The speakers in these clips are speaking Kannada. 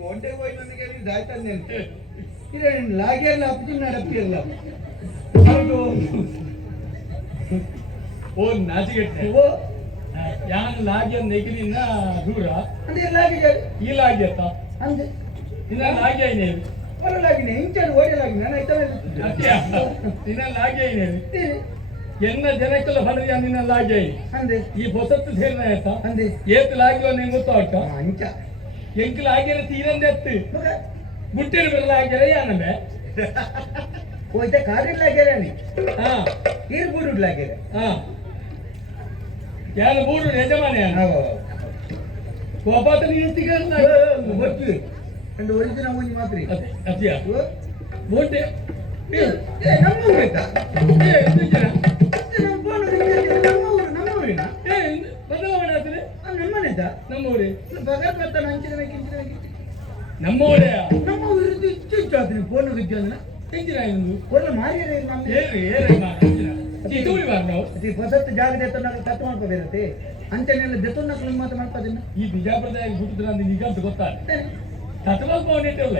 ಕೋಟೆ ಹೋಗಿ ನನಗೆ ನೀವು ದಾಯ್ತಾನೆ ಅಂತ. ಇಲ್ಲ ಲಾಗಿ ಎಲ್ಲ ಹೌದು. ಓ ನಾಚಿಗೆಟ್ಟೆ ಓ ಯಾನ್ ಲಾಗಿ ನೆಗಿಲಿನ ದೂರ? ಅಂದ್ರೆ ಲಾಗಿ ಈ ಲಾಗಿ ಅತ್ತ? ಅಂದೆ ಇನ್ನ ಲಾಗಿ ಐನೇವಿ ಹೊರಲಾಗಿನೆ ಇಂಚರು ಓಡಲಾಗಿನೆ ನಾನು ಅತ್ಯ ನಿನ್ನ ಲಾಗಿ ಐನೇವಿ ಎನ್ನ ಜನಕ್ಕೆಲ್ಲ ಹೊಡೆದ ನಿನ್ನ ಲಾಗಿ? ಐನಿ ಅಂದೆ ಈ ಹೊಸತ್ತು ಸೇರಿನ ಆಯ್ತಾ? ಅಂದೆ ಏತ್ ಲಾಗಿ ನಿಂಗೆ ಗೊತ್ತಾಟ ಆ, ಎಂಕಿಲ ಆಗಿರ ತೀರಂದೆ ಎತ್ತು ಮಗ ಬುಟ್ಟಿನ ಬಿರಲ ಆಗಿರ ಹಾ ಹೋಯ್ತ ಕಾರಿಲ್ಲ ಗೆರೆನಿ ಹಾ. ಈರ್ ಬೂರುಡ್ಲ ಗೆರೆ ಹಾ. ಯಾನ ಬೂಡು ಯಜಮಾನ ಯಾನ ಕೋಪಾತ ಮಾತ್ರ. ಗೊತ್ತಿ ಅಂಡ್ ಒರಿಜಿನಲ್ ನಮ್ಮ ಮಾತ್ರಿ ಹೆಂಚಿನ ನಿಮ್ದು ಫೋನ್ ಮಾರಿಯರೇ ಇಲ್ಲ ನಮ್ಗೆ ಏರಿ ಏರಿ ಚಿತೂರಿ ಬಾರ್ ನಾವು. ಅತಿ ಹೊಸತ್ತು ಜಾಗದ ಎತ್ತ ನಾವು ತತ್ತು ಮಾಡ್ಕೋಬೇಕತ್ತೆ ಅಂಚನೆಲ್ಲ ದೆತ್ತು ನಕಲು ಮಾತು ಮಾಡ್ಕೋದಿನ್ನ ಈ ಬಿಜಾಪುರದಾಗ ಹುಟ್ಟಿದ್ರೆ ಅಂದ್ರೆ ಈಗ ಅಂತ ಗೊತ್ತಾಗ ತತ್ವಲ್ಪ ಅವನಿಟ್ಟಿರಲ್ಲ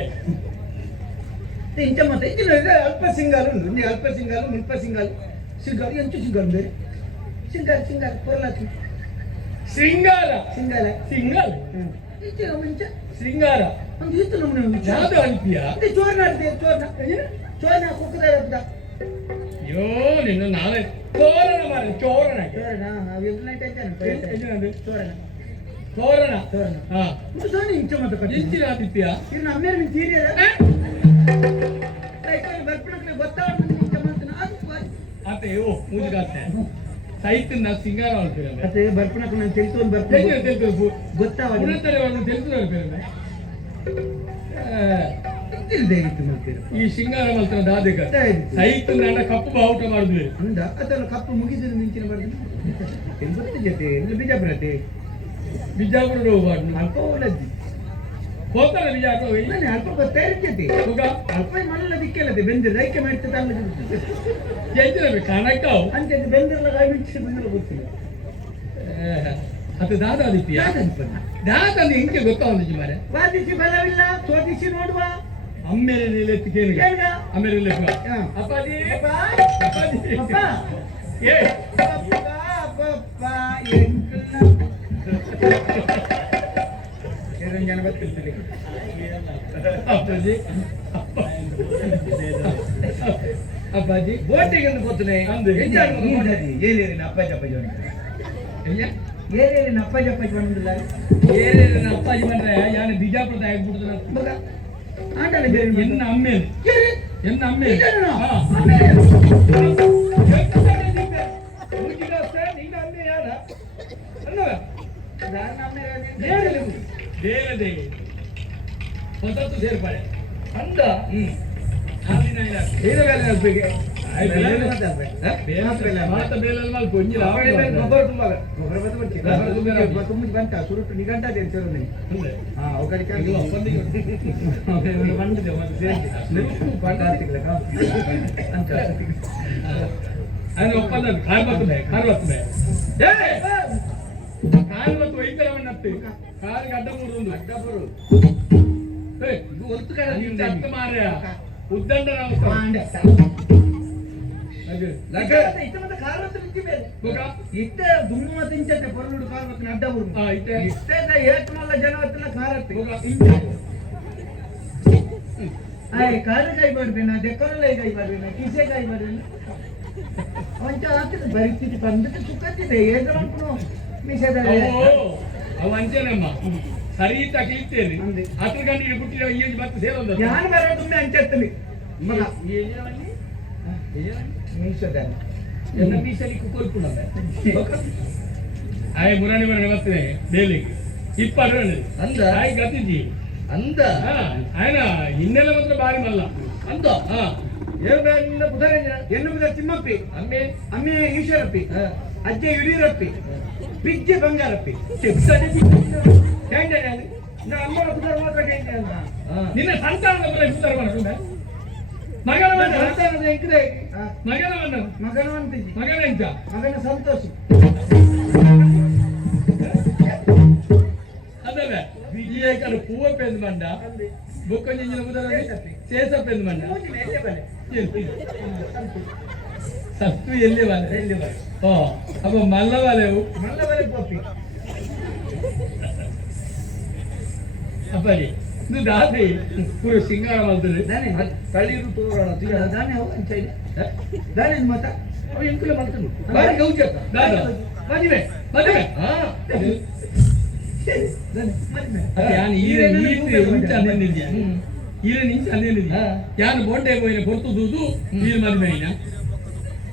ಇಂಚ ಮತ್ತೆ ಇಂಚಿನ ಅಲ್ಪ ಸಿಂಗಾಲು ಅಲ್ಪ ಸಿಂಗಾಲು ಮುಲ್ಪ ಸಿಂಗಾಲು ಸಿಂಗಾಲು ಎಂಚು ಸಿಂಗಾಲು ಬೇರೆ. ಸಿಂಗಾಲು ಸಿಂಗಾಲು ಕೊರಲಾತಿ ಸಿಂಗಾಲ ಸಿಂಗಲ್. ಇಂಚಿನ ಮುಂಚೆ. ಶೃಂಗಾರ ಒಂದು ಹಿತ್ತಲು ಯಾವ್ದು ಅಲ್ಪಿಯ? ಚೋರ್ನ ಅಲ್ಪಿಯ ಚೋರ್ನ. ಚೋರ್ನ ಕುಕ್ಕದ ಅಯ್ಯೋ ನಿನ್ನ ನಾವೇ ಚೋರಣ ಮಾಡಿ ಚೋರಣ ಹಾ. ಯೋ ಸಿಂಗಾರ ಆಗ್ತಿರಲ್ಲ ನಾನು ತಿಳಿತು ಒಂದು ಬರ್ಪಿಡಕ್ಕೆ ಗೊತ್ತಾಗ ಉನ್ನತರವನ್ನು ತಿಳಿತು ಇಲ್ದೇ ಇತ್ತು ಮತ್ತೆ. ಈ ಸಿಂಗಾರ ಮಾತ್ರ ದಾದಿಗ. ಸೈತು ನಾಡ ಕಪ್ಪು ಬಾವುಟ ಮಾಡಿದ್ವಿ. ಅಂದ ಅದನ್ನು ಕಪ್ಪು ಮುಗಿದಿದ್ದು ಮಿಂಚಿನ ಮಾಡಿದ್ವಿ ಗೊತ್ತ ಜೊತೆ ಬಿಜಾಪುರತೆ ಬಿಜಾಪುರ ಹೋಗ್ಬಾರ್ದು. ಅಲ್ಪ ಒಳ್ಳದ್ದಿ ಹೋಗ್ತಾರ ಬಿಜಾಪುರ ಇಲ್ಲ ಅಲ್ಪ ಗೊತ್ತಾಯಿರ್ತೈತಿ ಹೋಗ. ಅಲ್ಪ ಮಲ್ಲ ದಿಕ್ಕೆಲ್ಲದೆ ಬೆಂದಿರ ಐಕೆ ಮಾಡ್ತದೆ ಅಲ್ಲ ಜೈತಿರಬೇಕು ಕಣಕ್ಕಾವು ಅಂತ ಬೆಂದಿರಲ್ಲ ಮಿಂಚಿ ಬಂದಿಲ್ಲ ಗೊತ್ತಿಲ್ಲ. ಅದು ದಾದ ಆದಿತ್ಯ ಯಾಕಂತ ದಾದ ಹೆಂಗೆ ಗೊತ್ತಾವಂದಿಜ್ಜಿ ಮಾರೆ? ವಾದಿಸಿ ಬಲವಿಲ್ಲ ಸೋದಿಸಿ ನೋಡುವ. ಅಮ್ಮೇಲೆ ನೀಲೆತ್ತಿ ಕೇಳಿ ಲೆಕ್ಕ ಹಾ. ಅಪ್ಪಾಜಿ? ಅಪ್ಪ, ಅಪ್ಪಾಜಿ. ಅಪ್ಪ, ಏ. ಅಪ್ಪ, ಅಪ್ಪಪ್ಪ, ಎಂಕಲ್ನ. ಇದೊಂದು ಜನ ಗೊತ್ತಿರ್ತದೆ ಅಪ್ಪಾಜಿ ಅಪ್ಪ ಅಪ್ಪಾಜಿ ಬೋಟಿಗೆ ಗೊತ್ತನೆ. ಏನೇರಿನ ಅಪ್ಪಾಜಿ ಅಪ್ಪಾಜಿ ಅಯ್ಯ ಏನೇರಿನ ಅಪ್ಪಾಜಿ ಅಪ್ಪಾಜಿ ಬಂದಿಲ್ಲ ಏನೇ ನನ್ನ ಅಪ್ಪಾಜಿ ಬಂದ್ರೆ ಯಾರು ಬಿಜಾಪುರದ ಆಗ್ಬಿಡ್ತಾರೆ ಆಟಲ್ಲ ಬೇರೆ ಎನ್ನ ಅಮ್ಮೆ? ಎನ್ನ ಅಮ್ಮೆ. ಬೇರೆ ಹೊಸತ್ತು ಸೇರ್ಪಡೆ. ಅಂದ ಹ್ಮ್. ಆದಿನ ಇಲ್ಲ ఆయన ఒప్పందం. కారు వస్తున్నాయి కారు వస్తున్నాయి. కారు వస్తు వెహికల్ ఉన్నట్టు కారు అడ్డపూరు అడ్డపూరు ఒత్తు కదా మారా. ఉద్దండ ಒತ್ತು ಕಡೆ ನಿಂದ ನಿಂತ ಅರ್ಥ ಮಾರ್ಯ ಉದ್ದಂಡ ಪಾಂಡ. ಅದು ಲಗ ಇತ್ತ ಮತ್ತೆ ಕಾರ್ ಹತ್ರ ನಿಂತಿ ಮೇಲೆ. ಮುಖ ಇತ್ತ ದುಮ್ಮು ಮತ್ತೆ ಇಂಚತ್ತೆ ಪೊರ್ಲುಡು ಕಾರ್ ಮತ್ತೆ ಅಡ್ಡ ಬರು. ಆ, ಇತ್ತೆ. ಇತ್ತೆದ ಏಟ್ ಮಲ್ಲ ಜನ ಹೊತ್ತಲ್ಲ ಕಾರ್ ಹತ್ತಿ. ಮುಖ ಆಯ್ ಕಾಲ ಕೈ ಬರ್ಬೇನ ದೆಕ್ಕರಲ್ಲ ಕೈ ಬರ್ಬೇನ ಕಿಸೆ ಕೈ ಬರ್ಬೇನ ಒಂಚ ಆಗ್ತದೆ ಪರಿಸ್ಥಿತಿ ಬಂದಕ್ಕೆ ಸುಖತ್ತಿದೆ ಏದ್ರ ಮಿಸದಲ್ಲಿ ಅವು ಅವು ಅಂಚೇನಮ್ಮ ಸರಿ ತಗ್ಲಿತ್ತೇನೆ ಅಂದೆ. ಹತ್ರ ಗಂಟೆ ಬಿಟ್ಟಿರೋ ಈ ಮತ್ತೆ ಸೇರೋದು ಜ್ಞಾನ ಬರೋ ತುಂಬೆ ಅಂಚತ್ತಲಿ ಮಗ ಮೀಸದಲ್ಲಿ ಎಲ್ಲ ಮೀಸಲಿ ಕೋಲ್ಕೊಂಡೆ ಆಯ್ ಮುರಾಣಿ ಮನೆ ಬರ್ತೀನಿ ಡೈಲಿಗೆ ಇಪ್ಪತ್ತು ಅಂದ. ಆಯ್ ಗತಿಜಿ ಅಂದ. ಆಯ್ನ ಹಿನ್ನೆಲೆ ಮಾತ್ರ ಬಾರಿ ಮಲ್ಲ. ಅಂದ. ಹಾ. ಏನ ಬುಧರಂಜನ ಎನ್ನುವುದ ತಿಮ್ಮಪ್ಪಿ ಅಮ್ಮೆ. ಅಮ್ಮೆ ಈಶ್ವರಪ್ಪಿ. ಅಜ್ಜ ಯಡಿಯೂರಪ್ಪಿ ಪಿಜ್ಜೆ ಬಂಗಾರಪ್ಪಿ. ನಿನ್ನ ಸಂತಾನದ ಮೇಲೆ ವಿಸ್ತಾರ ಮಾಡ್ಕೊಂಡೆ ಮಗನ ನನ್ನ ಮಗ ಸಂತಾನದ ಹೆಂಗಿದೆ ಮಗನ ಮನ್ನ ಮಗನವಂತಿಜಿ ಮಗನ ಎಂತ ಮಗನ ಸಂತೋಷ ಅದಲ್ಲ ಈ ಏಕಡ ಪೂವ ಪೆಂದ್ ಮಂಡ ಬೊಕ್ಕ ನಿಂಜಿನ ಬುದಲ ಸೇಸ ಪೆಂದ್ ಮಂಡ ಸತ್ತು ಎಲ್ಲಿ ಬಾಲೆ ಎಲ್ಲಿ ಬಾಲೆ. ಓ ಅಪ್ಪ ಮಲ್ಲ ಬಾಲೆವು ಮಲ್ಲವರೆ ಗೋಪಿ ಅಪ್ಪಡಿ ಇದು ದಾದಿ ಪೂರ ಸಿಂಗಾರ ಮಾಡ್ತಾರೆ ಕಳ್ಳೀರು ತೋರಣ ದಾನೆ ಅವು ಅಂಚ ಇದೆ ದಾನೆ ಮತ ಅವು ಎಂಕುಲ ಮಲ್ತನು ಬಾರಿ ಗೌಜಕ್ಕ ದಾದ ಮದುವೆ ಮದುವೆ ಹಾ. ದಾನೆ ಮದ್ಮೆ ಅದೇ ಯಾನ್ ಈರೆ ನೀರು ಉಂಟು ಅನ್ನಿದ್ಯಾ ಈರೆ ನಿಂಚ ಅನ್ನಿದ್ಯಾ. ಯಾನ್ ಬೋಂಡೆ ಹೋಯ್ನ ಕೊರ್ತು ದೂದು ಈರು ಮದುವೆನ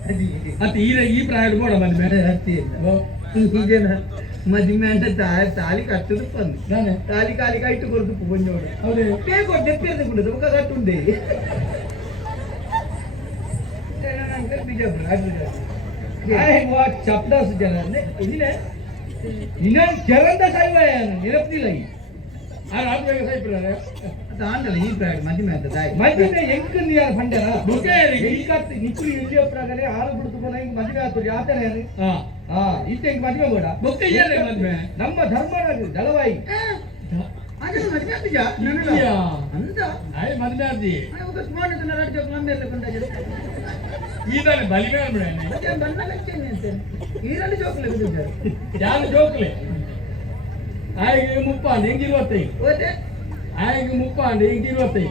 ಅದಿ ಮತ್ತೆ ಈರೆ ಈ ಪ್ರಾಯದ ಬೋಡ ಮದುವೆ? ಹತ್ತಿ ಈಗೇನ ಮದ್ಮೆ ಅಂತ ತಾ- ತಾಲಿ ಕಟ್ಟದು ಬಂದು ನಾನೆ ತಾಲಿ ಕಾಲಿ ಕಟ್ಟು ಕೊಡ್ದು ಪುಂಜೋಡು ಹೌದೇ ಬೇಗ ನೆಪ್ಪಿರದು ಬಿಡದು ಮುಖ ಕಟ್ಟುಂಡೆ ಚಪ್ಡಾಸು ಜನ ಇದಿನೇ ನಿನ್ನ ಕೆರಂದ ಸಾಯ್ವಾಯ ನಿರಪ್ತಿಲ್ಲ ಈ ஆண்டல ஈப்பாக மதிமேத்த தாய் மதிமே எங்க நீ யார் பண்டனா புகேரி இக்கத்து நிக்குலி இளியோப்ராகலே ஆளு குடுத்து போனா இங்க மதிமே ஆத்துರಿ ಆತರ ಯಾರು? ಆ ಆ ಇತ್ತೆ ಇಂಗ ಮದಿಮೆ ಬೇಡ? ನಮ್ಮ ಧರ್ಮರಾಜ ದಳವಾಯಿ. ಅದು ಮದಿಮೆ ಆಗ್ತಿದ್ಯಾ? ನನಗ ಅಂತ ಆಯ್ ಮದಿಮೆ ಆಗ್ತಿ. ಅದು ಸುಮಾರು ಜನ ರಾಜ್ಯ ಮಂದಿರಲ್ಲ ಕೊಂಡಾಗಿರು ಈದನೆ ಬಲಿಮೆ ಅಂದ್ರೆ ಬಲಿಮೆ ಆಗ್ತೇನೆ ಅಂತ ಜೋಕ್ಲೆ ಯಾರು ಜೋಕ್ಲೆ? Aí Mupanda, ಹೆಂಗಿರು ಅತ್ತೆ ಆಯ್ಗೆ ಮುಪ್ಪಾಂಡ ಹೆಂಗಿರು ಅತ್ತೆ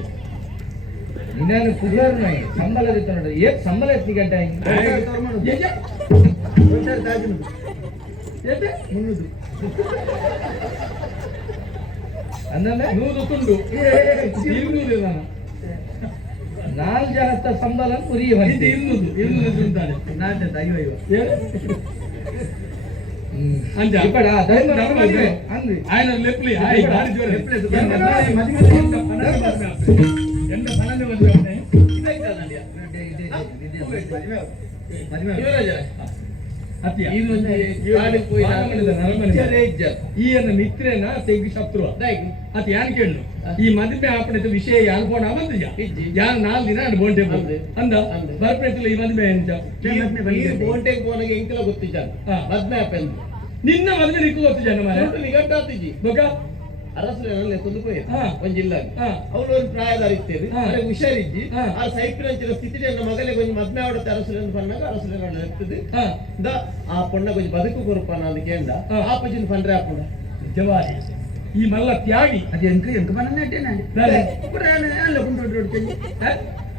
ಇನ್ನೇನು ಕುಗರ್ ನಾಯಿ ಸಂಬಳ ಇತ್ತು ನೋಡಿ. ಏಕ್ ಸಂಬಳ ಎತ್ತಿ ಗಂಟ ಮುನ್ನುದು ಅಂದ್ರೆ ನೂದು ತುಂಡು. ಇರುವುದಿಲ್ಲ ಜನ ಸಂಬಳ ಕುರಿ ಬಂದಿದೆ ಇರುವುದು ಇರುವುದು ಅಂತಾನೆ ನಾಲ್ಕು అయ్యో ಅಂಜ ಇಪ್ಪಡ ಧರ್ಮ ಧರ್ಮ ಮದ್ವೆ ಮದ್ವೆ. ಅಂದ್ರಿ ఆయన లెప్లి హాయ్ దారి జోరే లెప్లి, ఎంత ధర్మ పనని మధ్య మధ్య మధ్య పనని మధ్య ఎంత పనని మధ్య ఉన్నాయి ಅತ್ಯ ಇದು ಒಂದು ಕಾಡಿಗೆ ಹೋಗಿ ಬಾಂಗಮಂಡಲ ನರಮನೆ. ಇಚ್ಚರೇ ಇಜ್ಜ. ಈಯನ ಮಿತ್ರೇನ ತೆಗ್ಗಿ ಶತ್ರು ಅತ್ ಯಾನ್ ಕೇಳು ಈ ಮದುವೆ ಆಪಣದ ವಿಷಯ ಯಾನ್ ಫೋನ್ ಬಂದಿಜ ಯಾನ್ ನಾಲ್ ದಿನ ಅಡ್ ಬೋಂಟೆ ಅಂದೆ. ಅಂದ ಅಂದೆ. ಬರ್ಪೆಟ್ಲ ಈ ಮದುವೆ ಎಂತ ಬೋಂಟೆಗೆ పోనగా ఇంకలో గుర్తించాను ఆ. మద్న పెన్ ನಿನ್ನ ಮದುವೆ ನಿಕ್ಕು ಗೊತ್ತಿದ್ದೆ ನಮ್ಮ ನಿಗಡ್ಡಾತಿಜಿ ಬೊಕ ಅರಸರಲ್ಲಿ ಕುದುಪೋಯ ಒಂಜಿ ಇಲ್ಲ ಅವನು ಒಂದು ಪ್ರಾಯದಾರ ಇರ್ತೇವೆ ಅರೆ ಹುಷಾರಿಜ್ಜಿ ಆ ಸೈಕ್ರಂಚಿನ ಸ್ಥಿತಿ ನನ್ನ ಮಗಲೆ ಕೊಂಚ ಮದ್ಮೆ ಆಡುತ್ತೆ ಅರಸರನ್ನು ಪನ್ನಾಗ ಅರಸರಲ್ಲಿ ಇರ್ತದೆ ದ ಆ ಪೊಣ್ಣ ಕೊಂಚ ಬದುಕು ಕೊರಪಾನ ಅಂತ ಕೇಂದ ಆ ಪಜಿನ ಪಂಡ್ರೆ ಹಾಕೊಂಡ ನಿಜವಾಗಿ ಈ ಮಲ್ಲ ತ್ಯಾಗಿ. ಅದು ಎಂಕ ಎಂಕ ಮನನ್ನೇ ಅಡ್ಡೇನೆ ಅಲ್ಲ ಕುಂಟು ಹೊಡ್ತೀನಿ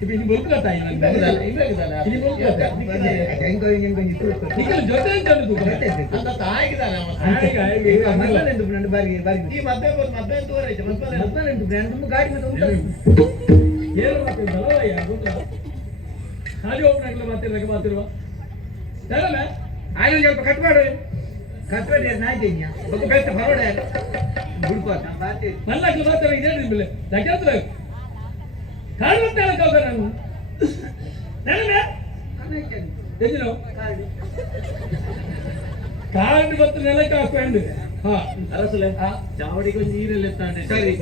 ఇప్పుడు ములుకుతా ఇది ములుకుతా ಹೆಂಗೋ ಹೆಂಗೋ ಹಿಟ್ಟು నీకు జొట్టే ಒಂದು ಗಾಡಿ ಆಯ್ತು ಸ್ವಲ್ಪ ಕಟ್ ಮಾಡು ಕಟ್ ಮಾಡಿ ನಾಯ್ತೀನಿ ಬಗ್ಗೆ ಬೇಡ ಬರೋಡ ಗುಡ್ಕೋತ ಮಲ್ಲಕ್ಕೆ ಮಾತಾಡ ಇದೇನಿಲ್ಲ ಲಕ್ಷ ಕಳ್ಳು ತಳಕ ನಾನು ನನಗೆ ಎದಿರೋ ಕಾರ್ಡ್ ಮತ್ತು ನೆಲಕ್ಕೆ ಹಾಕೊಂಡು ಹಾ. ಅರಸಲೆ ಚಾವಡಿಗೆ ನೀರಲ್ಲಿ ಎತ್ತಾನೆ ಸರಿ.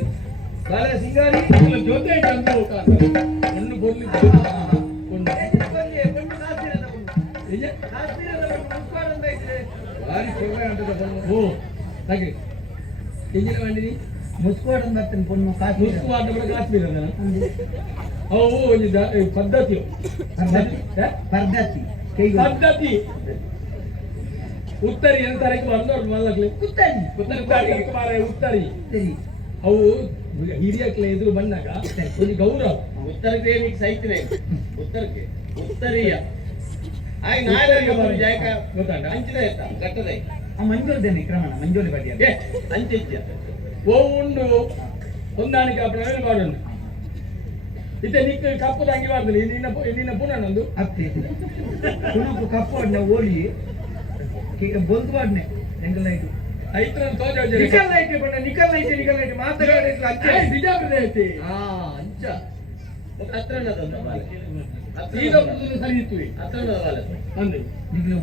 ಕಾಲ ಸಿಂಗಾರಿ ಜೊತೆ ಅಂತ. ಒಂದು ಬರ್ಲಿ ಬಾರಿ ಚೊಲೋ ಅಂತ ಓ ಹಾಗೆ. ಎಂಜಿನ ಮಾಡಿರಿ ಮುಸ್ಕೋಡ್ ಬರ್ತೀನಿ ಕಾಶ್ಮೀರ. ಅವು ಒಂದು ಪದ್ಧತಿ ಪದ್ಧತಿ. ಪದ್ಧತಿ. ಉತ್ತರಿ ಎಂತ ಮಲ್ಲಕ್ಲೆ ಉತ್ತರಿ. ಅವು ಹಿರಿಯಕ್ಲೆ ಎದುರು ಬಂದಾಗ ಒಂದು ಗೌರವ. ಉತ್ತರಕ್ಕೆ ನಿಮಗೆ ಸಹಿತನೇ ಉತ್ತರಕ್ಕೆ ಉತ್ತರೀಯ. ಆಯ್ ನಾಯಕರಿಗೆ ಬರು ಜಾಯಕ ಆಯ್ತಾ? ಗಟ್ಟದ ಕ್ರಮಣ ಮಂಜೂರಿ ಬಗ್ಗೆ ಅಂಚೆ ஒவ்வொன்று ಹೊಂದಾಣಿಕೆ ಅಪರಾಧ ಮಾಡೋಣ ಇತ್ತೆ ನಿಕ್ಕ ಕಪ್ಪು ತಂಗಿ ಬರ್ತದೆ ನಿನ್ನ ನಿನ್ನ ಪುನಃ ನಂದು? ಅತ್ತೆ. ಕುಣುಕು ಕಪ್ಪು ಅಡ್ನ ಓಡಿ. ಬೊಲ್ದು ಬಾಡ್ನೆ ಎಂಗಲ್ ನೈಟ್ ಐತ್ರ ತೋಜ ನಿಕಲ್ ಲೈಟ್ ಬಣ್ಣ ನಿಕಲ್ ಲೈಟ್ ನಿಕಲ್ ನೈಟ್ ಮಾತಾಡಿದ್ರೆ ಅಂಚೆ. ಬಿಜಾಪುರದ ಐತಿ ಹಾ ಅಂಚ. ಹತ್ರ ಈಗ ಸರಿ ಇತ್ತು ಹತ್ರನದ ಬಾಲೆ ಅಂದೆ. ಈಗ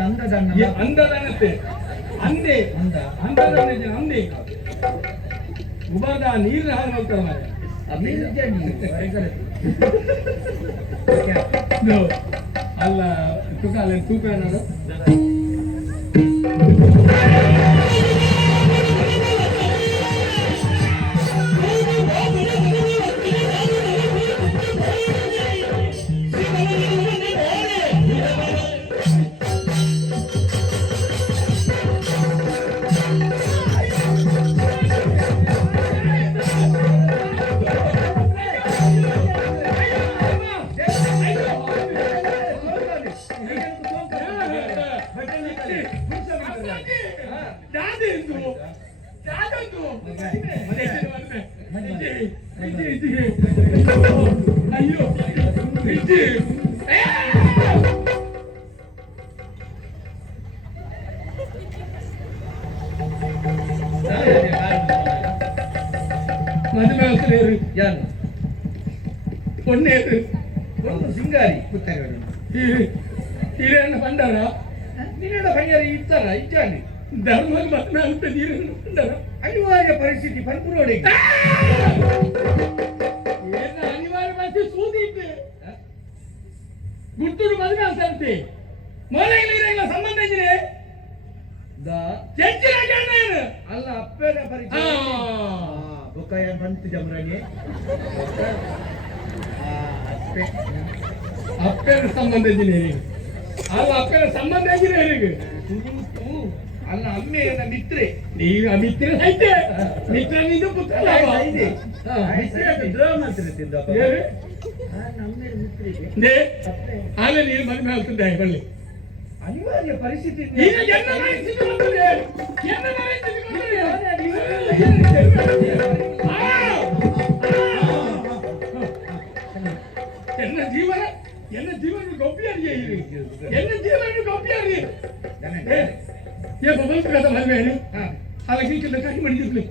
ಅಂದ. ಅಂದ. ಅಂದದನತ್ತೆ ಅಂದೆ. ಅಂದ ಅಂದ ಜನ ಅಂದೆ ಉಬಾದ ನೀರು ಮಾಡ್ತಾರೆ ಮಾರೆ ಇದು ಅಲ್ಲ ತೂಕ ಅಲ್ಲ ತೂಕ ಅನ್ನೋದು ಮದುವೆ ಅವಸರ ಯಾನು பொண்ணேரு ಒಂದು ಸಿಂಗಾರಿ ಹಿರಿಯಣ್ಣ ಬಂಡಾರ ನಿನ್ನ ಭಂಜಾರ ಇರ್ತಾರ ಇಜ್ಜಾನಿ ಧರ್ಮದ ಮದುವೆ ಅಂತ ಹಿರಿಯಣ್ಣ ಬಂಡಾರ ಅನಿವಾರ್ಯ ಪರಿಸ್ಥಿತಿ ಪನ್ಪುರೋಡಿಗೆ ಗುರ್ತುಡು ಮದುವೆ ಅಂತಂತೆ ಮನೆಯಲ್ಲಿ ಇರಂಗಿಲ್ಲ ಸಂಬಂಧ ಇದ್ರೆ ಗಂಡ ಏನು ಅಲ್ಲ ಅಪ್ಪನ ಆ, ಪರಿಚಯ ಬೊಕಾಯ ಬಂತು ಜಮರಾಗೆ. ಅಪ್ಪನ ಸಂಬಂಧ ಇದ್ದೀನಿ ಅಲ್ಲ ಅಪ್ಪನ ಸಂಬಂಧ ಇದ್ದೀನಿ ಹೇಗೆ? ಅಲ್ಲ ಅಮ್ಮೆಯನ್ನ ಮಿತ್ರೆ. ನೀವು ಮಿತ್ರ ಐತೆ ಮಿತ್ರ ನಿಂದು ಪುತ್ರ ಮಾತ್ರ ದ್ರೋಹ ಮಾಡ್ತಿರ್ತಿದ್ದ ಏನು? ನಮ್ಮ ಮಿತ್ರಿಗೆ ದೇ ಆಮೇಲೆ ನೀನು ಮದುವೆ ಆಗ್ತದೆ ಬಳ್ಳಿ ಅನಿವಾರ್ಯ ಪರಿಸ್ಥಿತಿ ಈಗ ಎಲ್ಲ ಪರಿಸ್ಥಿತಿ ಬಂದಿದೆ ಎಲ್ಲ ಪರಿಸ್ಥಿತಿ ಬಂದಿದೆ ಆ! ಎನ್ನ ಜೀವನ ಎನ್ನ ಜೀವನ ಗೊಪ್ಪಿಯಾರಿಗೆ ಎನ್ನ ಜೀವನ ಗೊಪ್ಪಿಯಾರಿಗೆ ಏ ಬಬಲ್ ಕದ ಮದುವೆ ಹಾಗೆ ಕಿಲ್ಲ ಕರಿಮಣಿ ದಿಪ್ಪಲಿ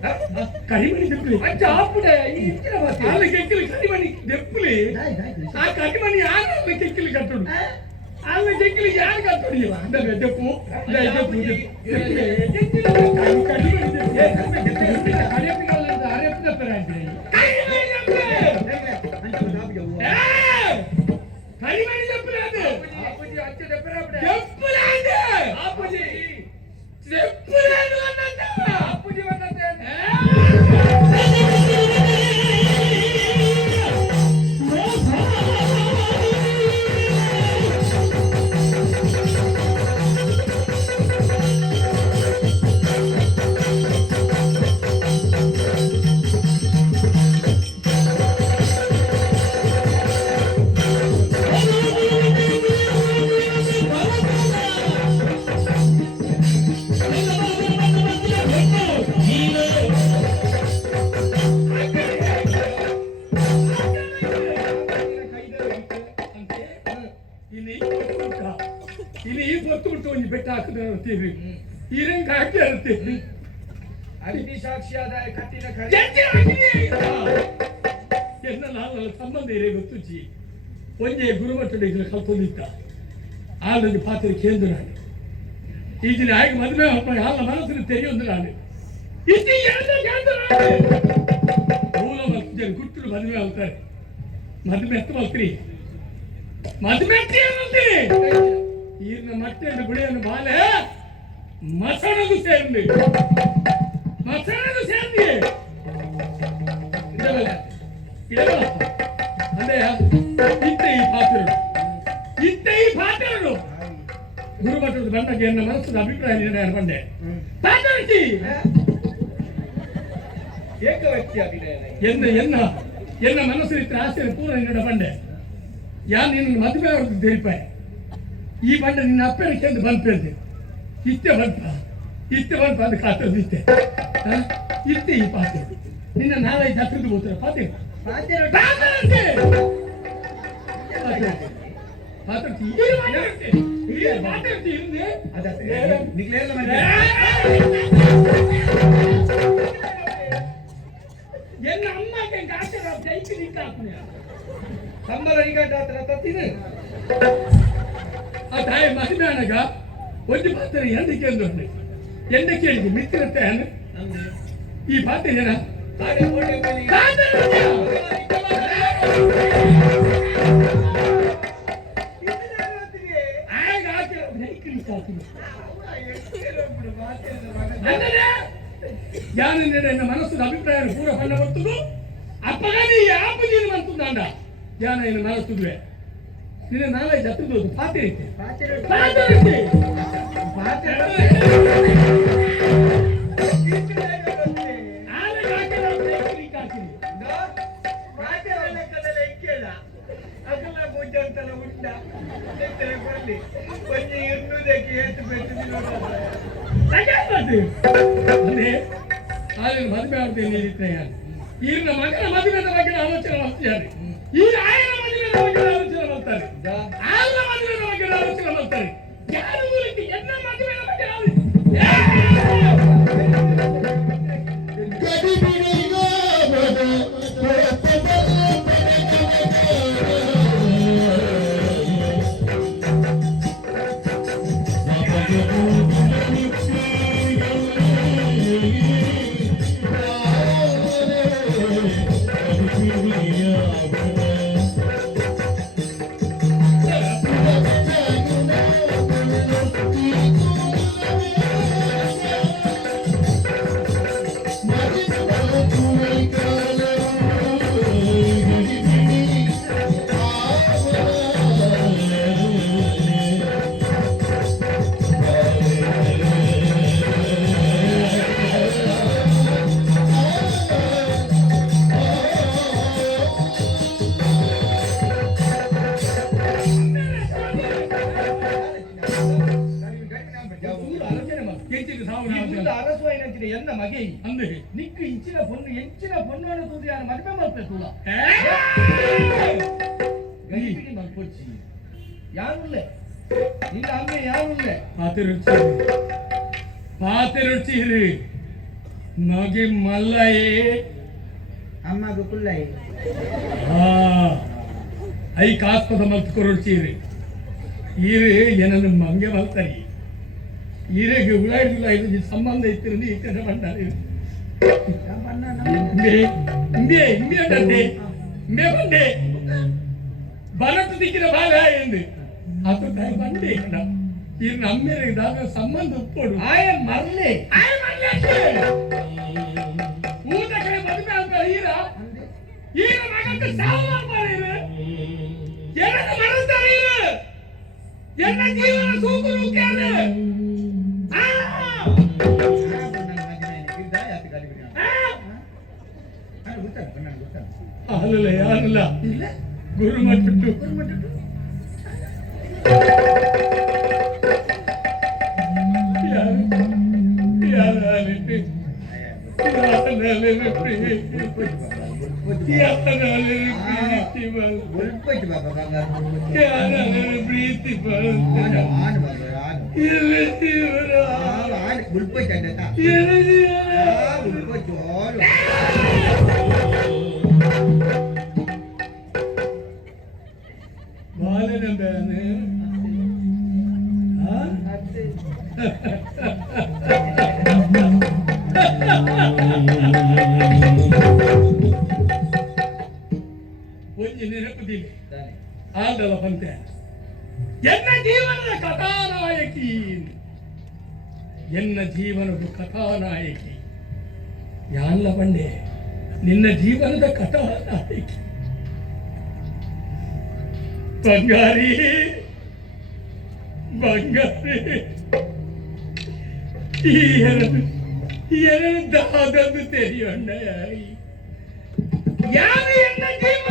ಕರಿಮಣಿ ದಿಪ್ಪಲಿ ಅಜ್ಜ ಆಪುಡ ಈ ಇತ್ತಿನ ಮಾತೆ ಹಾಗೆ ಕೆಕ್ಕಲಿ ಕರಿಮಣಿ ದೆಪ್ಪಲಿ ಆ ಕರಿಮಣಿ ಯಾರು ಅಲ್ಲ ಕೆಕ್ಕಲಿ ಕಟ್ಟೋಡು ಅಲ್ಲ ಕೆಕ್ಕಲಿ ಯಾರು ಕಟ್ಟೋಡು ಇವ ಅಂದ್ರೆ ದೆಪ್ಪು ಈ ಹೊತ್ತು ಬಿಟ್ಟು ಒಂದು ಬೆಟ್ಟ ಹಾಕಿದ್ರೆ ಅಂತೀವಿ. ಈರಂಗ್ ಹಾಕಿ ಅಂತೀವಿ. ಅಗ್ನಿ ಸಾಕ್ಷಿಯಾದ ಕಟ್ಟಿನ ಎನ್ನ ನಾನು ಸಂಬಂಧ ಇದೆ ಗೊತ್ತು ಜಿ. ಒಂದೇ ಗುರುಮಟ್ಟದ ಇದ್ರೆ ಕಲ್ಕೊಂಡಿದ್ದ ಆಲ್ರೆಡಿ ಪಾತ್ರ ಕೇಂದ್ರ ನಾನು. ಈಗಿನ ಆಗಿ ಮದುವೆ ಹಬ್ಬ ಹಾಲ ಮನಸ್ಸನ್ನು ತೆರೆಯೊಂದು ನಾನು. ಮೂಲ ಮಕ್ಕಳು ಗುಟ್ಟರು ಮದುವೆ ಆಗ್ತಾರೆ ಮದುವೆ ಹತ್ತು ಮಕ್ರಿ ಮದುವೆ ಅಂತೀರಿ ಈರಿನ ಮಟ್ಟೆಯನ್ನು, ಗುಡಿಯನ್ನು ಬಾಲೆ ಮಸಣದು ಸೇರ್ಲಿ. ಮಸಣದು ಸೇರ್ಲಿ. ಇದಲ್ಲ ಇದಲ್ಲ ಅಂದ್ರೆ ಇತ್ತೆ ಈ ಪಾತ್ರರು ಇತ್ತೆ ಈ ಪಾತ್ರರು ಗುರುಮಠದ ಬಂದಾಗ ಎನ್ನ ಮನಸ್ಸಿನ ಅಭಿಪ್ರಾಯ ನಿರ್ಣಯ ಬಂದೆ. ಪಾತ್ರಿ ಏಕ ವ್ಯಕ್ತಿ ಅಭಿನಯ ಎನ್ನ ಎನ್ನ ಎನ್ನ ಮನಸ್ಸಿನ ಆಸೆ ಪೂರ ನಿನ್ನ ಬಂಡೆ ಯಾರು ನಿನ್ನ ಮದುವೆ ಅವ್ರದ್ದು ದೇಪಾಯ ಈ ಬಂಡ ನಿನ್ನ ಅಪ್ಪಳಿಕೆ ಅಂತ ಬಂದ್ಪೇಳ್ದೆ ಇತ್ತೆ ಬಂತ ಇತ್ತೆ ಬಂತ ಅದು ಕಾತದ್ದು ಇತ್ತೆ ಇತ್ತೆ ಈ ಪಾತ್ರೆ ನಿನ್ನ ನಾಲ್ಕೈದು ಹತ್ತಿರದ ಹೋಗ್ತಾರೆ ಪಾತ್ರೆ என்ன அம்மா எங்க ஆச்சரியம் ஜெயிச்சு நிக்காக்குனியா ಸಂಬಳ ಈಗ ಆ ತಾಯಿ ಮಹಿಮಾನಗ ಒಂದು ಪಾತ್ರ ಎಂದಕ್ಕೆ ಕೇಳಿದ್ರು ಎಂದಕ್ಕೆ ಹೇಳಿದೆ ಮಿತ್ರತೆ ನಮ್ದು ಈ ಪಾತ್ರ ಏನ? ಕಾಡೆ ನನ್ನ ಮನಸ್ಸಿನ ಅಭಿಪ್ರಾಯ ಪೂರ ಜೈಕಿ ನಿಕ್ಕಾಪುங்க ಧ್ಯಾನ ಏನು ನಾಲ್ಕು ತುದುವೆ ನಿನ್ನ ನಾಲ್ಕು ಹತ್ತಿರದ ಒಂದು ಪಾತ್ರೆ ಇತ್ತೆ ಪಾತ್ರೆ ಇತ್ತೆ ಮದುವೆ ಆಗ್ತೇನೆ ನೀರಿನ ಮಗನ ಮದುವೆ ಬಗ್ಗೆ ಆಲೋಚನೆ ಮಾಡ್ತಿದ್ದಾರೆ ಈಗ? ಆಯನ ಆಲೋಚನೆ ಮಾಡ್ತಾರೆ ಆಯನ ಮದುವೆದ ಬಗ್ಗೆ ಆಲೋಚನೆ ಮಾಡ್ತಾರೆ ಯಾರು ಎನ್ನ ಬಗ್ಗೆ ಆಲೋಚನೆ ಏನಂತಿದೆ ಎನ್ನ ಮಗೆ ಅಂದೆ ನಿಕ್ಕು ಇಂಚಿನ ಪೊನ್ನು ಎಂಚಿನ ಪೊನ್ನು ತೂದಿ ಯಾರು ಮದುವೆ ಮಾಡ್ಬೇಕು ಗಡಿಬಿಡಿ ಮಲ್ಪೊಚ್ಚಿ ಯಾರುಲ್ಲೆ? ನಿನ್ನ ಅಮ್ಮೆ ಯಾರುಲ್ಲೆ? ಪಾತೆ ರುಚಿ ಪಾತೆ ರುಚಿ ಮಗೆ ಮಲ್ಲಯೇ ಅಮ್ಮಗ ಕುಲ್ಲೈ ಹಾ. ಐ ಕಾಸ್ಪದ ಮಲ್ತ್ಕೊರೊಡ್ಚೀರಿ ಈರೆ ಏನನ್ನು ಮಂಗೆ ಮಲ್ತಾರಿ. ಹೀರೆಗೆ ಉಳ್ಳಾಡಿಲ್ಲ ಇದು ಸಂಬಂಧ ಇತ್ತಿರಲಿ ಈ ಕಡೆ ಬಂದಾರೆ. ಇಂಬೆ ಇಂಬೆ ಅಂದೆ ಇಂಬೆ ಬಂದೆ. ಭರತ ದಿಕ್ಕಿನ ಬಾಲ ಎಂದು. ಅದು ಬಂದೆ ಕಡ ಈ ನಮ್ಮೇರೆ ದಾಗ ಸಂಬಂಧ ಉಪ್ಪೋಡು ಆಯ ಮರ್ಲೆ ಆಯ ಮರ್ಲೆ ಊಟ ಕಡೆ ಮದುವೆ ಆದ ಈರ ಈರ ಮಗಂತ ಸಾವು ಮಾಡ್ಬಾರ ಇರು ಎರಡು ಮರತಾರೆ ಇರು ಎನ್ನ ಜೀವನ ಸೂಕರು ಕೇಳಿ ಅಲ್ಲಲ್ಲ ಯಾರಲ್ಲ ಗುರು ಮಟ್ಬಿಟ್ಟು ಯಾರು ಯಾರು ಯಾರು ಪ್ರೀತಿ ಪ್ರೀತಿ ಬಾಲನಂದನೆ ಪಂತೆ ಎನ್ನ ಜೀವನದ ಕಥಾನಾಯಕಿ? ಎನ್ನ ಜೀವನದ ಕಥಾನಾಯಕಿ? ಯಾಲ್ಲ ಬಂಡೆ ನಿನ್ನ ಜೀವನದ ಕಥಾನಾಯಕಿ. ಬಂಗಾರಿ ಬಂಗಾರಿ. ಈ ಎರಡು ಎರಡು ದಾದದ್ದು ತೆರೆಯೋಣ ಯಾರಿ ಎನ್ನ ಜೀವನದ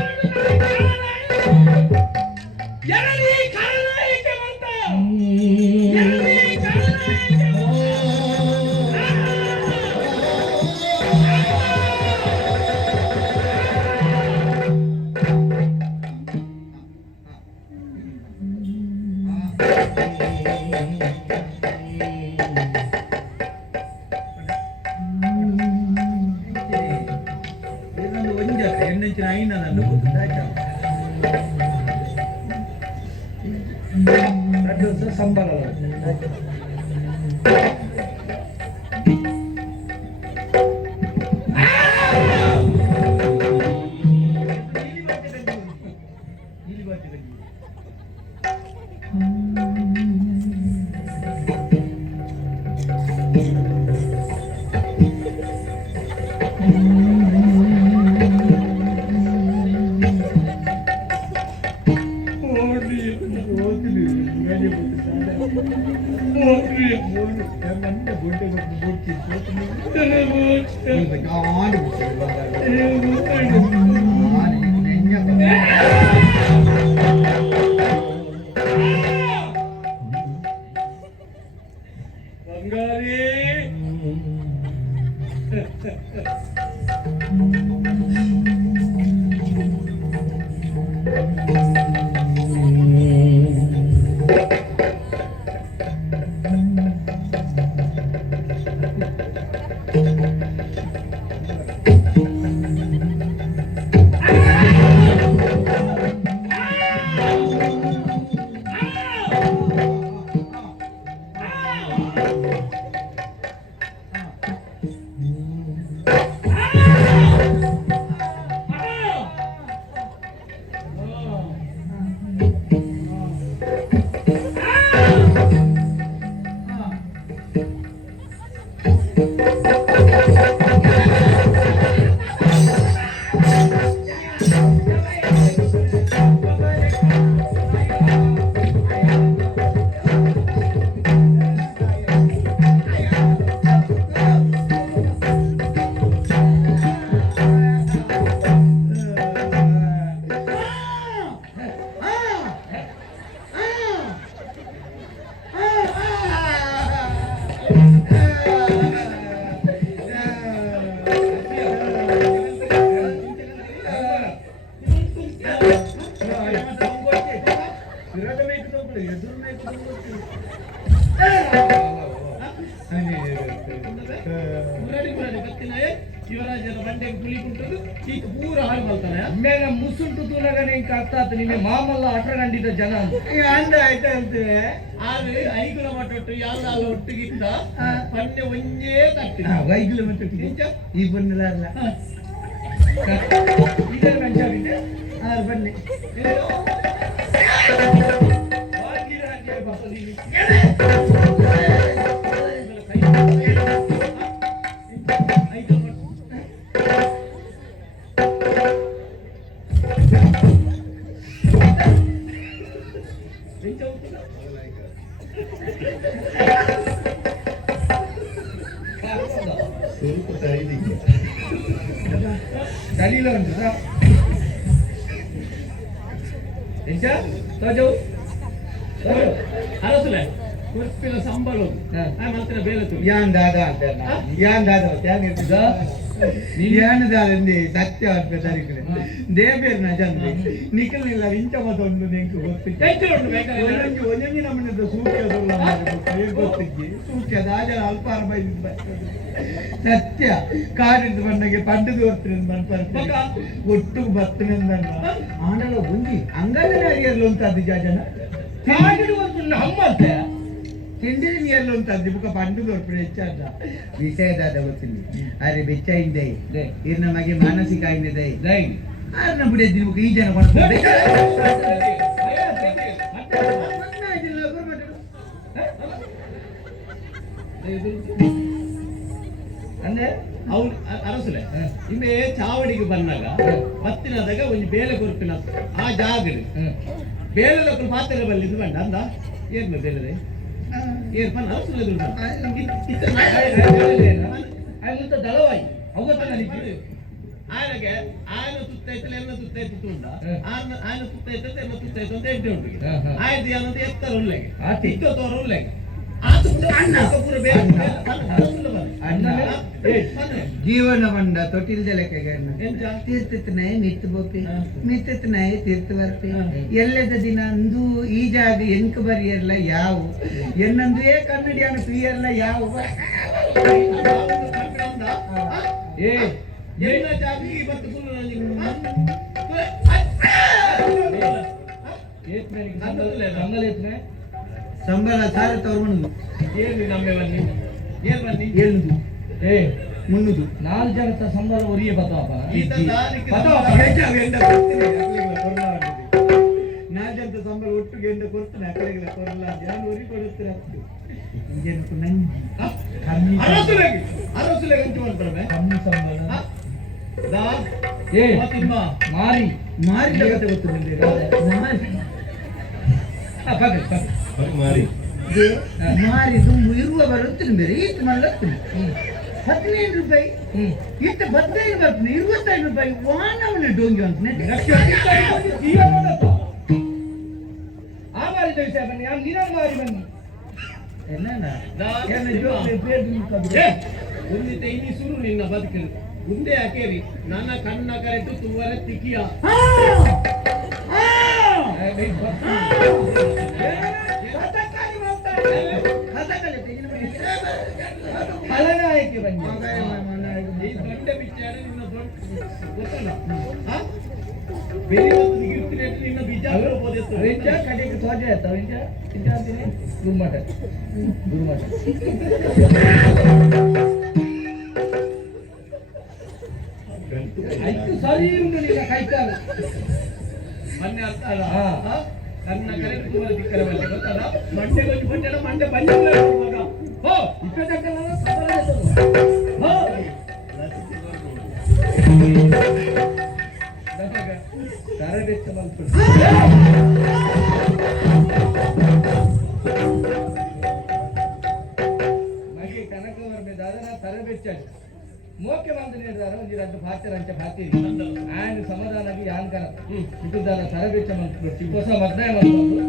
ನಿಜ? ಈ ಬಂದಿಲ್ಲ ಅಲ್ಲ ಯಾನ್ ದಾದ ಅಂತ ಯಾನ್ ದಾದ ದಾದ ಅಂದಿ ಸತ್ಯ ಅಂತ ತರಿಕಲೆ ದೇಬೇರ್ನ ಜಂದಿ ನಿಕಲಿಲ್ಲ ಇಂಚ ಮತ್ತೊಂದು ನಿಂಗೆ ಗೊತ್ತಿತ್ತು ಒಂದೊಂದು ಒಂದೊಂದು ನಮ್ಮನೆದು ಗೊತ್ತಿದ್ದೆ ಗೊತ್ತಿದ್ದಿ ಸೂಕ್ಯದ ಅಲ್ಪ ಅಲ್ಪಾರ ಬೈದು ಸತ್ಯ. ಕಾಡಿದ್ದು ಬಣ್ಣಗೆ ಪಂಡು ತೋರ್ತೀನಿ ಮಗ? ಒಟ್ಟು ಬರ್ತನೆಂದ ಆನಲ ಒಂದಿ ಅಂಗಡಿಯಲ್ಲಿ ಉಂಟದ್ದು ಜಾಜನ ಕಾಡಿಡು ಒಂದು ಉಂಟದ್ದು ಮುಖ ಪಂಡು ತೋರ್ಪಡೆ ಹೆಚ್ಚಾದ. ವಿಷಯದಾದ ಗೊತ್ತಿಲ್ಲ ಅರೆ ಬೆಚ್ಚ ಹಿಂದೆ. ಇರ್ ನಮಗೆ ಮಾನಸಿಕ ಹಿಂದೆ. ಆರ್ ನಮ್ಮ ಬಿಡಿ ಮುಖ ಈ ಜನ ಮಾಡ್ಕೊಂಡು ಅಂದ್ರೆ ಅವ್ನು ಅರಸಲೆ. ಇಮ್ಮೆ ಚಾವಡಿಗೆ ಬಂದಾಗ ಮತ್ತಿನದಾಗ ಒಂದು ಬೇಲೆ ಕೊರ್ಪಿನ ಆ ಜಾಗಲಿ ಬೇಲೆ ಲೋಕಲ್ ಪಾತ್ರೆ ಬಲ್ಲಿದ್ದು ಬಂಡ ಅಂದ. ಏನ್ ಬೇಲೆ ಏರ್ಪನ್ ಅವಸರಲ್ಲ ಅಲ್ಲಿಂದ ದಳವಾಯಿ ಅವಗತನ ನಿಂತಿದೆ ಆನಗೆ ಎಲ್ಲ ತುತ್ತ ಐತಿತ್ತು ಉಂಡ ಆನ ಆನ ಎಲ್ಲ ತುತ್ತ ಐತಂತೆ ಎಂಟೆ ಉಂಟು ಆಯ್ತು. ಏನಂತ ಎತ್ತರ ಉಳ್ಳಗೆ ಇತ್ತು ತೋರ ಉಳ್ಳಗೆ ಜೀವನವಂಡ ತೊಟ್ಟಿಲ್ದ ಲೆಕ್ಕಗಳನ್ನ ತೀರ್ಥತ್ನಯ ನಿತ್ತು ಬೋಪಿ ನಿತ್ತತ್ನಯ ತೀರ್ಥವರ್ಪಿ. ಎಲ್ಲದ ದಿನ ಅಂದು ಈ ಜಾಗ ಎಂಕ ಬರಿಯರ್ಲ ಯಾವು? ಎನ್ನಂದು ಏ ಕನ್ನಡಿಯನ್ನು ತುಯ್ಯರ್ಲ ಯಾವು? ಏ ಎಲ್ಲ ಜಾಗ ಇವತ್ತು ಏತ್ನೇ ಸಂಬಳ ಸಾರ ತಗೊಂಡು. ಏನು ನಮ್ಮೆ ಬನ್ನಿ ಏನ್ ಬನ್ನಿ ಏಳುದು. ಏ ಮುನ್ನುದು. ನಾಲ್ ಜನ ಸಂಬಳ ಒರಿಯೇ ಬತ್ತಾವಪ್ಪ ಈತ ದಾರಿಗೆ ಪದವ ಸಂಬಳ- ಒಟ್ಟಿಗೆ ಎಂಡ ಕೊಡ್ತೀನಿ. ಅಕಲೆಗಳ ಕೊರಲ ನಾನು ಉರಿ ಕೊಡುತ್ತೀರ? ಕಮ್ಮಿ ಅರಸುಲೆಗೆ ಅರಸುಲೆಗೆ ಹಂಚು ಮಾಡ್ತಾರೆ ಕಮ್ಮಿ ಸಂಬಳ. ದಾ ಏ ಮತ್ತಿಮ್ಮ? ಮಾರಿ. ಜಗತ್ತೆ ಕತೆ ಗೊತ್ತು ನಿಮಗೆ ಮಾರಿ. ಇದು ಮಾರಿದು ಇರುವ ಬರುತ್ತೀನಿ ಬೇರೆ ಇಷ್ಟು ಮಲ್ಲತ್ತೀನಿ ಹದಿನೈದು ರೂಪಾಯಿ. ಹ್ಮ್. ಇಷ್ಟು ಹದಿನೈದು ಬರ್ತೀನಿ ಇರುವತ್ತೈದು ರೂಪಾಯಿ. ವಾನವನ್ನ ಡೋಂಗಿ ಅಂತ ಆ ಮಾರಿ ವಿಷಯ ಬನ್ನಿ ಆ ನೀರ ಮಾರಿ ಬನ್ನಿ. ಒಂದಿತ ಇನಿ ಸುರು ನಿನ್ನ ಬದುಕಲು ಮುಂದೆ ಹಾಕೇರಿ. ನನ್ನ ಕಣ್ಣ ಕರೆದು ತುವರ ತಿಕಿಯ. ಖಳನಾಯಕಿ ಬನ್ನಿ ದೊಡ್ಡ ಬಿಚ್ಚಾಡ ನಿನ್ನ ದೊಡ್ಡ ಗೊತ್ತಲ್ಲ? ಬೇರೆ ಒಂದು ನಿನ್ನ ಸರಿ ಉಂಟು ನಿನ್ನ ಕೈಕಾಲು ಮೊನ್ನೆ ಅರ್ಥ ಅಲ್ಲ ಹಾ. ಹಾ? ಕಣ್ಣ ಕರೆದು ತುವರ ತಿಕ್ಕರ ಬಲ್ಲೆ ಗೊತ್ತಲ್ಲ ಮಂಡೆ ಗೊಂಜು ಬಂಡೆನ ಮಂಡೆ ಬಂಡೆ ಮಗ ಹೋ ಇಪ್ಪತ್ತಕ್ಕಲ್ಲ ಸಬಲ ಹೆಸರು ಹೋ ನಮಗ ತರಬೇತಿ ಮಲ್ಪಡು ಮಗೆ ಕನಕ ಬರ್ಬೇಕಾದ್ರೆ ನಾ ತರಬೇತಿ ಮೋಕೆ ಮೋಖ್ಯಮಂತ್ರಿಗಳಿದ್ದಾರೆ ಒಂದಿರಂತ ಭಾರತೀಯ ರಾಜ್ಯ ಭಾರತೀಯ ಆಯನ ಸಮಾಧಾನವಾಗಿ ಯಾನ್ಕರ ಇಟ್ಟಿದ್ದಾರ ತರಬೇತಿ ಮಂತ್ರಿಗಳು ಹೊಸ ಮತದಾಯ ಮಂತ್ರಿಗಳು